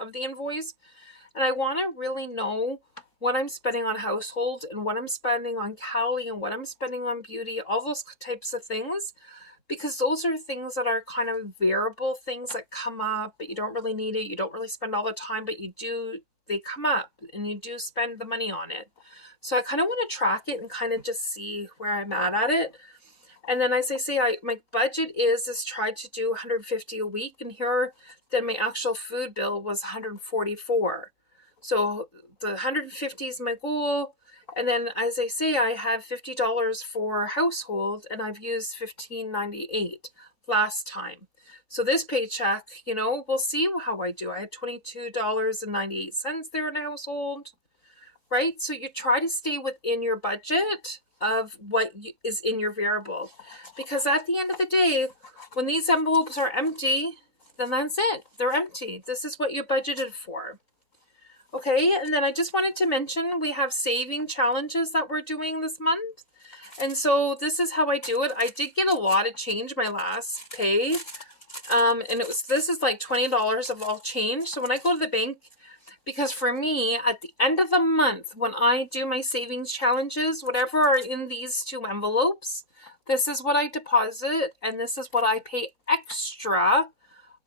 of the invoice. And I want to really know what I'm spending on household and what I'm spending on Cali and what I'm spending on beauty, all those types of things, because those are things that are kind of variable things that come up, but you don't really need it. You don't really spend all the time, but you do, they come up and you do spend the money on it. So I kind of want to track it and kind of just see where I'm at it. And then as I say, my budget is try to do 150 a week. And here, then my actual food bill was 144. So the 150 is my goal. And then as I say, I have $50 for household and I've used $15.98 last time. So this paycheck, we'll see how I do. I had $22.98 there in household, right? So you try to stay within your budget of what is in your variable, because at the end of the day, when these envelopes are empty, then that's it. They're empty. This is what you budgeted for. Okay, and then I just wanted to mention we have saving challenges that we're doing this month. And so this is how I do it. I did get a lot of change my last pay. And this is like $20 of all change. So when I go to the bank, because for me, at the end of the month, when I do my savings challenges, whatever are in these two envelopes, this is what I deposit and this is what I pay extra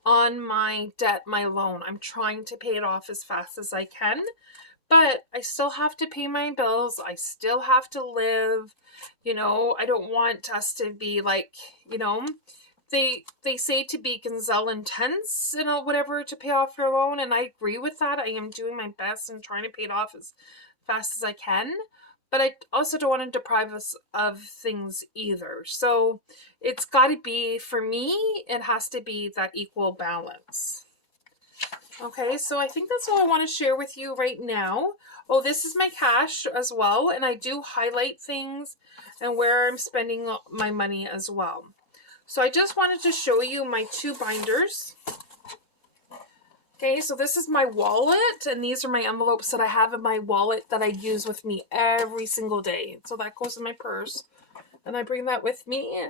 on my debt, my loan. I'm trying to pay it off as fast as I can, but I still have to pay my bills. I still have to live. I don't want us to be like, they say to be gazelle intense, whatever, to pay off your loan. And I agree with that. I am doing my best and trying to pay it off as fast as I can. But I also don't want to deprive us of things either. So it's got to be, for me, it has to be that equal balance. Okay, so I think that's all I want to share with you right now. Oh, this is my cash as well. And I do highlight things and where I'm spending my money as well. So I just wanted to show you my two binders. Okay, so this is my wallet, and these are my envelopes that I have in my wallet that I use with me every single day. So that goes in my purse, and I bring that with me.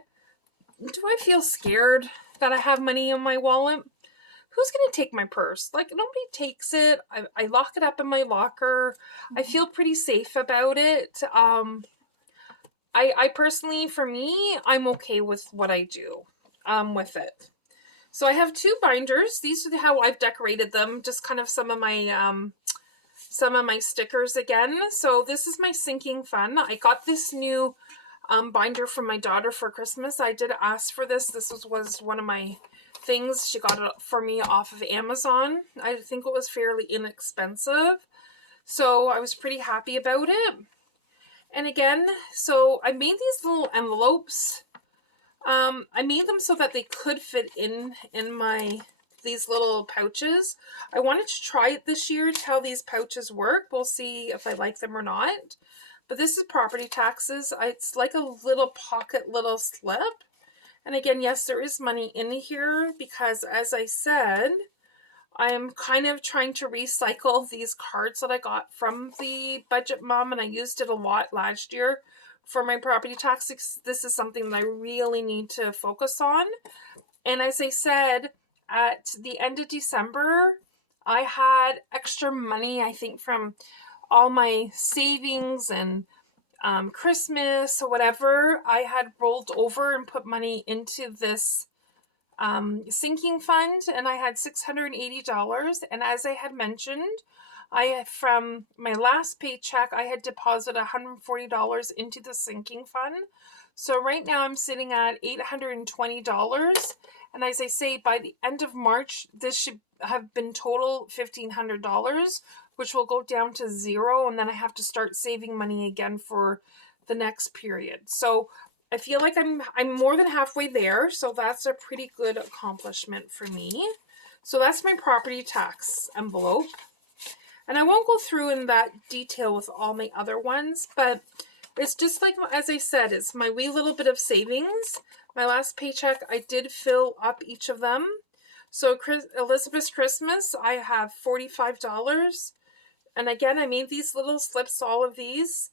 Do I feel scared that I have money in my wallet? Who's going to take my purse? Like, nobody takes it. I lock it up in my locker. I feel pretty safe about it. I personally, for me, I'm okay with what I do with it. So I have two binders. These are how I've decorated them. Just kind of some of my stickers again. So this is my sinking fund. I got this new binder from my daughter for Christmas. I did ask for this. This was one of my things. She got it for me off of Amazon. I think it was fairly inexpensive. So I was pretty happy about it. And again, so I made these little envelopes. I made them so that they could fit in these little pouches. I wanted to try it this year to how these pouches work. We'll see if I like them or not. But this is property taxes. It's like a little pocket, little slip. And again, yes, there is money in here because, as I said, I am kind of trying to recycle these cards that I got from the Budget Mom, and I used it a lot last year for my property taxes. This is something that I really need to focus on. And as I said, at the end of December, I had extra money, I think, from all my savings and Christmas or whatever. I had rolled over and put money into this sinking fund, and I had $680. And as I had mentioned, from my last paycheck, I had deposited $140 into the sinking fund. So right now I'm sitting at $820. And as I say, by the end of March, this should have been total $1,500, which will go down to zero. And then I have to start saving money again for the next period. So I feel like I'm more than halfway there, so that's a pretty good accomplishment for me. So that's my property tax envelope. And I won't go through in that detail with all my other ones, but it's just like, as I said, it's my wee little bit of savings. My last paycheck, I did fill up each of them. So Elizabeth's Christmas, I have $45. And again, I made these little slips, all of these.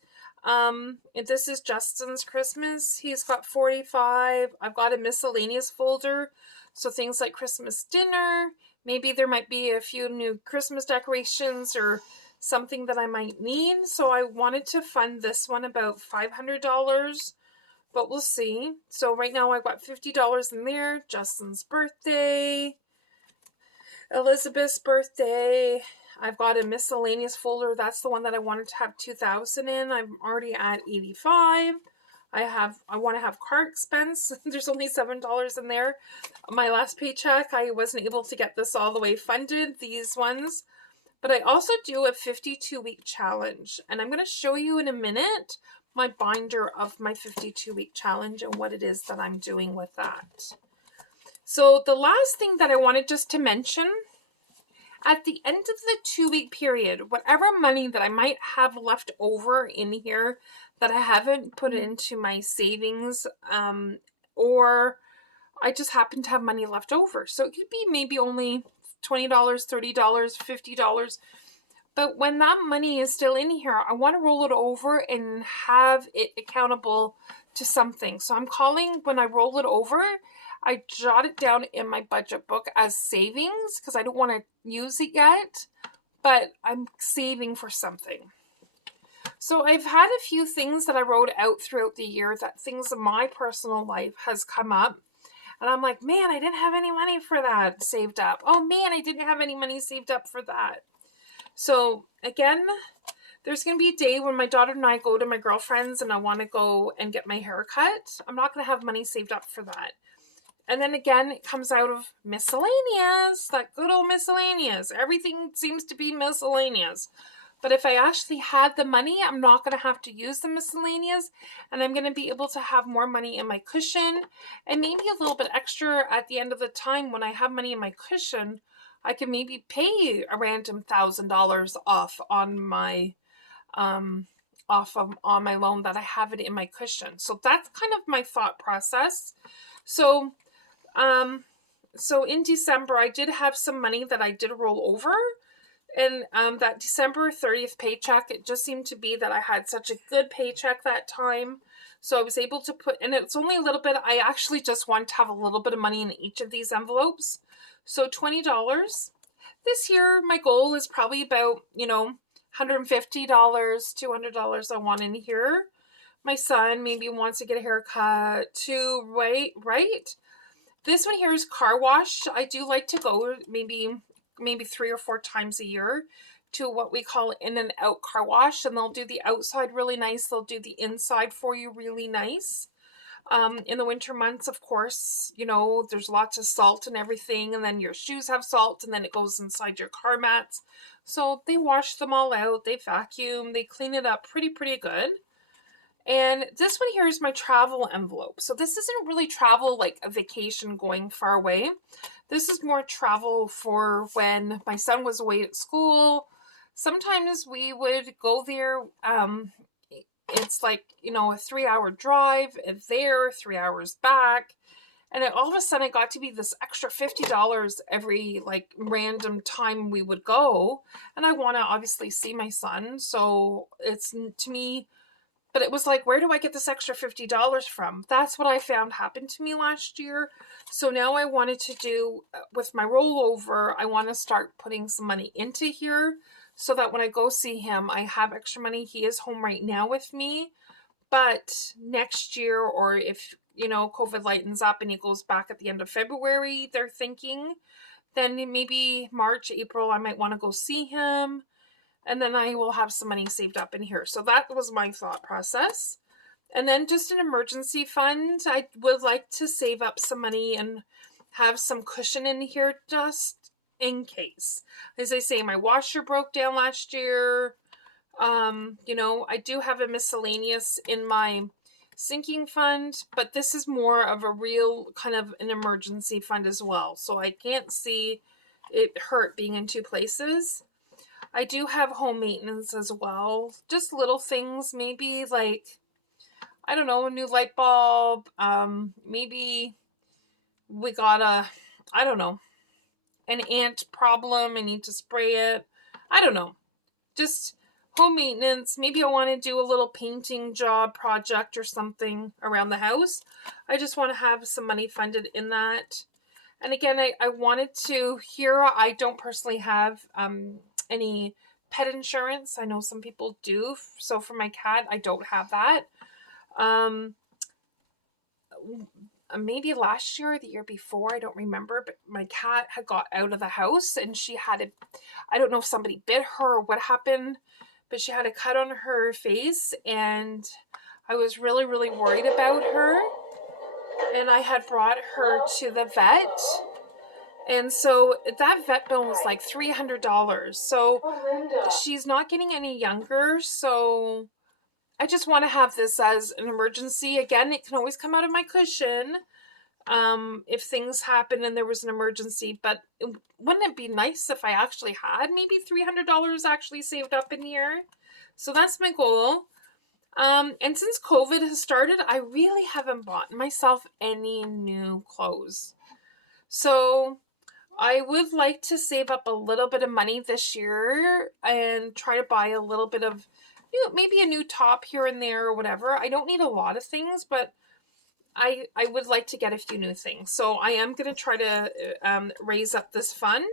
This is Justin's Christmas. He's got 45. I've got a miscellaneous folder. So things like Christmas dinner, maybe there might be a few new Christmas decorations or something that I might need. So I wanted to fund this one about $500, but we'll see. So right now I've got $50 in there. Justin's birthday, Elizabeth's birthday. I've got a miscellaneous folder. That's the one that I wanted to have 2,000 in. I'm already at 85. I want to have car expense. There's only $7 in there. My last paycheck, I wasn't able to get this all the way funded, these ones. But I also do a 52-week challenge. And I'm going to show you in a minute my binder of my 52-week challenge and what it is that I'm doing with that. So the last thing that I wanted just to mention, at the end of the 2-week period, whatever money that I might have left over in here that I haven't put into my savings, or I just happen to have money left over. So it could be maybe only $20, $30, $50. But when that money is still in here, I want to roll it over and have it accountable to something. So I'm calling, when I roll it over, I jot it down in my budget book as savings because I don't want to use it yet, but I'm saving for something. So I've had a few things that I wrote out throughout the year, that things in my personal life has come up. And I'm like, man, I didn't have any money for that saved up. Oh man, I didn't have any money saved up for that. So again, there's going to be a day when my daughter and I go to my girlfriend's and I want to go and get my hair cut. I'm not going to have money saved up for that. And then again, it comes out of miscellaneous, that good old miscellaneous. Everything seems to be miscellaneous. But if I actually had the money, I'm not going to have to use the miscellaneous, and I'm going to be able to have more money in my cushion, and maybe a little bit extra at the end of the time when I have money in my cushion. I can maybe pay a random $1,000 off on my on my loan that I have it in my cushion. So that's kind of my thought process. So in December, I did have some money that I did roll over. And that December 30th paycheck, it just seemed to be that I had such a good paycheck that time. So I was able to put, and it's only a little bit, I actually just want to have a little bit of money in each of these envelopes. So $20. This year, my goal is probably about, $150, $200 I want in here. My son maybe wants to get a haircut too, right? This one here is car wash. I do like to go maybe 3 or 4 times a year to what we call in and out car wash, and they'll do the outside really nice. They'll do the inside for you really nice. In the winter months, of course, there's lots of salt and everything, and then your shoes have salt, and then it goes inside your car mats. So they wash them all out, they vacuum, they clean it up pretty good. And this one here is my travel envelope. So this isn't really travel like a vacation going far away. This is more travel for when my son was away at school. Sometimes we would go there. It's like, a 3-hour drive there, 3 hours back. And all of a sudden it got to be this extra $50 every random time we would go. And I want to obviously see my son. So it's, to me, but it was like, where do I get this extra $50 from? That's what I found happened to me last year. So now I wanted to do, with my rollover, I want to start putting some money into here so that when I go see him, I have extra money. He is home right now with me. But next year, or if, COVID lightens up and he goes back at the end of February, they're thinking, then maybe March, April, I might want to go see him. And then I will have some money saved up in here. So that was my thought process. And then just an emergency fund. I would like to save up some money and have some cushion in here just in case. As I say, my washer broke down last year. I do have a miscellaneous in my sinking fund, but this is more of a real kind of an emergency fund as well. So I can't see it hurt being in 2 places. I do have home maintenance as well. Just little things, maybe like, I don't know, a new light bulb. Maybe we got an ant problem. I need to spray it. I don't know. Just home maintenance. Maybe I want to do a little painting job project or something around the house. I just want to have some money funded in that. And again, I wanted to, here I don't personally have any pet insurance. I know some people do. So for my cat, I don't have that. Maybe last year or the year before, I don't remember, but my cat had got out of the house and she had a, I don't know if somebody bit her or what happened, but she had a cut on her face and I was really, really worried about her. And I had brought her to the vet. And so that vet bill was like $300. So she's not getting any younger. So I just want to have this as an emergency. Again, it can always come out of my cushion if things happen and there was an emergency. But wouldn't it be nice if I actually had maybe $300 actually saved up in here? So that's my goal. And since COVID has started, I really haven't bought myself any new clothes. So I would like to save up a little bit of money this year and try to buy a little bit of, maybe a new top here and there or whatever. I don't need a lot of things, but I would like to get a few new things. So I am going to try to raise up this fund.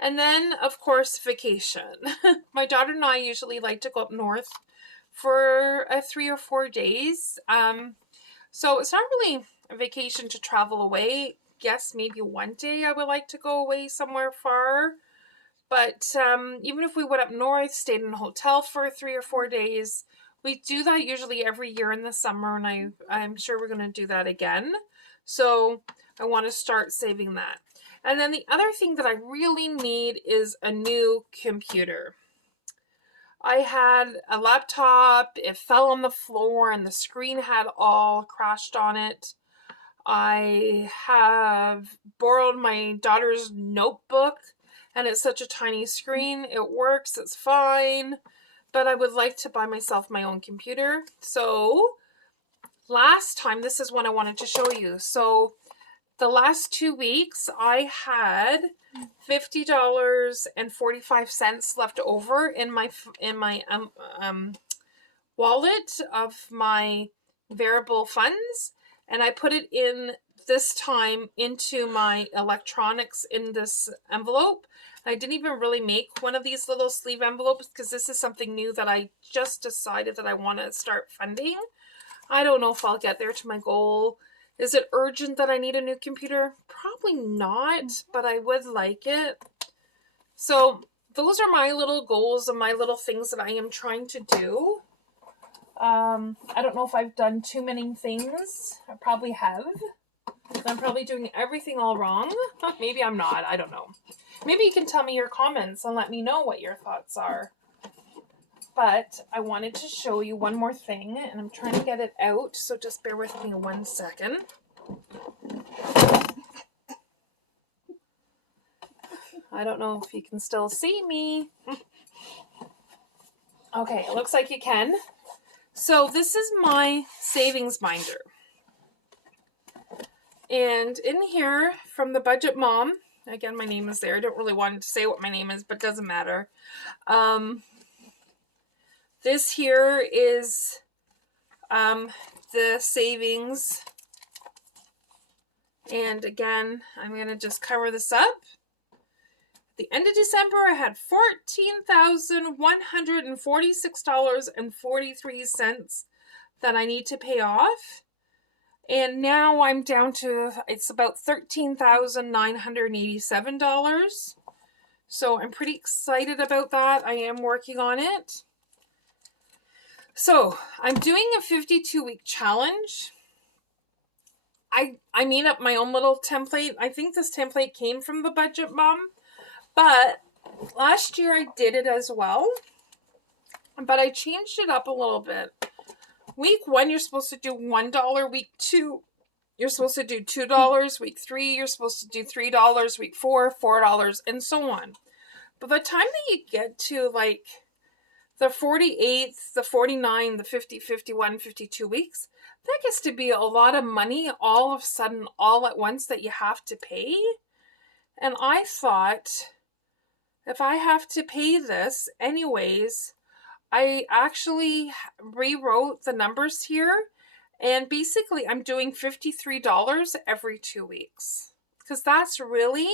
And then, of course, vacation. My daughter and I usually like to go up north for 3 or 4 days. So it's not really a vacation to travel away. Yes, maybe one day I would like to go away somewhere far. But even if we went up north, stayed in a hotel for 3 or 4 days, we do that usually every year in the summer, and I'm sure we're going to do that again. So I want to start saving that. And then the other thing that I really need is a new computer. I had a laptop, it fell on the floor and the screen had all crashed on it. I have borrowed my daughter's notebook and it's such a tiny screen. It works, it's fine, but I would like to buy myself my own computer. So last time, this is what I wanted to show you. So the last 2 weeks, I had $50.45 left over in my wallet of my variable funds, and I put it in this time into my electronics in this envelope. I didn't even really make one of these little sleeve envelopes because this is something new that I just decided that I want to start funding. I don't know if I'll get there to my goal. Is it urgent that I need a new computer? Probably not, but I would like it. So those are my little goals and my little things that I am trying to do. I don't know if I've done too many things. I probably have. I'm probably doing everything all wrong. Maybe I'm not. I don't know. Maybe you can tell me your comments and let me know what your thoughts are. But I wanted to show you one more thing, and I'm trying to get it out, so just bear with me 1 second. I don't know if you can still see me. Okay, it looks like you can. So this is my savings binder. And in here, from the Budget Mom, again, my name is there. I don't really want to say what my name is, but it doesn't matter. This here is the savings. And again, I'm going to just cover this up. At the end of December, I had $14,146.43 that I need to pay off. And now I'm down to, it's about $13,987. So I'm pretty excited about that. I am working on it. So I'm doing a 52-week challenge. I made up my own little template. I think this template came from the Budget Mom, but last year I did it as well, but I changed it up a little bit. Week 1, you're supposed to do $1. Week 2, you're supposed to do $2. Week 3, you're supposed to do $3. Week 4, $4, and so on. But by the time that you get to like the 48th, the 49, the 50, 51, 52 weeks, that gets to be a lot of money all of a sudden, all at once that you have to pay. And I thought, if I have to pay this anyways, I actually rewrote the numbers here. And basically, I'm doing $53 every 2 weeks. because that's really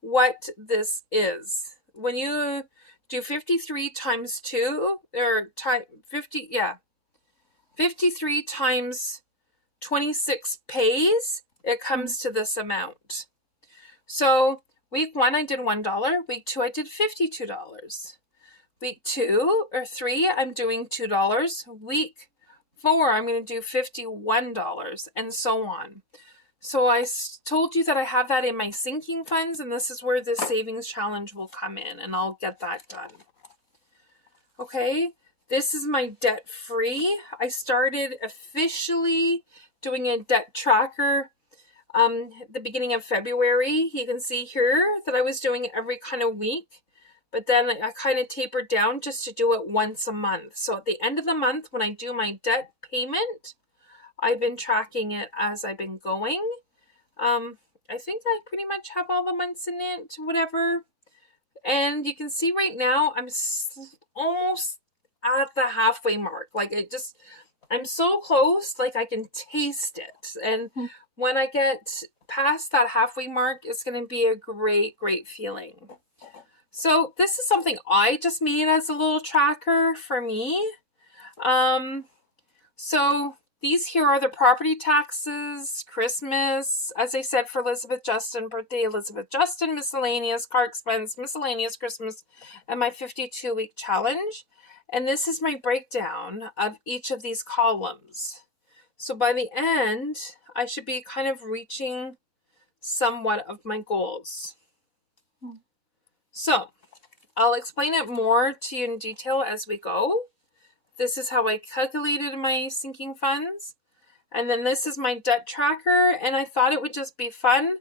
what this is. When you do 53 times 2, or 53 times 26 pays, it comes to this amount. So week 1 I did $1, week 2 I did $52. Week 2 or 3 I'm doing $2. Week 4 I'm going to do $51, and so on. So I told you that I have that in my sinking funds, and this is where this savings challenge will come in, and I'll get that done. Okay, this is my debt free. I started officially doing a debt tracker the beginning of February. You can see here that I was doing it every kind of week, but then I kind of tapered down just to do it once a month. So at the end of the month, when I do my debt payment, I've been tracking it as I've been going. I think I pretty much have all the months in it, whatever. And you can see right now, I'm almost at the halfway mark. Like I'm so close, like I can taste it. And when I get past that halfway mark, it's going to be a great, great feeling. So this is something I just made as a little tracker for me. So these here are the property taxes, Christmas, as I said, for Elizabeth Justin, birthday Elizabeth Justin, miscellaneous, car expense, miscellaneous, Christmas, and my 52-week challenge. And this is my breakdown of each of these columns. So by the end, I should be kind of reaching somewhat of my goals. So I'll explain it more to you in detail as we go. This is how I calculated my sinking funds. And then this is my debt tracker. And I thought it would just be fun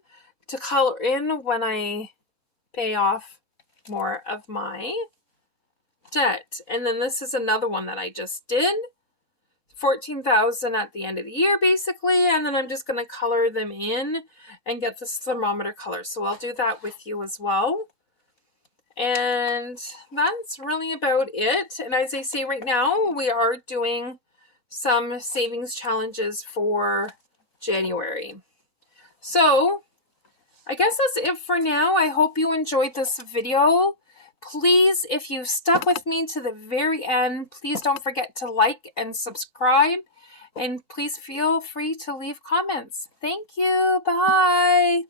to color in when I pay off more of my debt. And then this is another one that I just did. 14,000 at the end of the year, basically. And then I'm just going to color them in and get this thermometer color. So I'll do that with you as well. And that's really about it. And as I say right now, we are doing some savings challenges for January. So I guess that's it for now. I hope you enjoyed this video. Please, if you stuck with me to the very end, please don't forget to like and subscribe. And please feel free to leave comments. Thank you. Bye.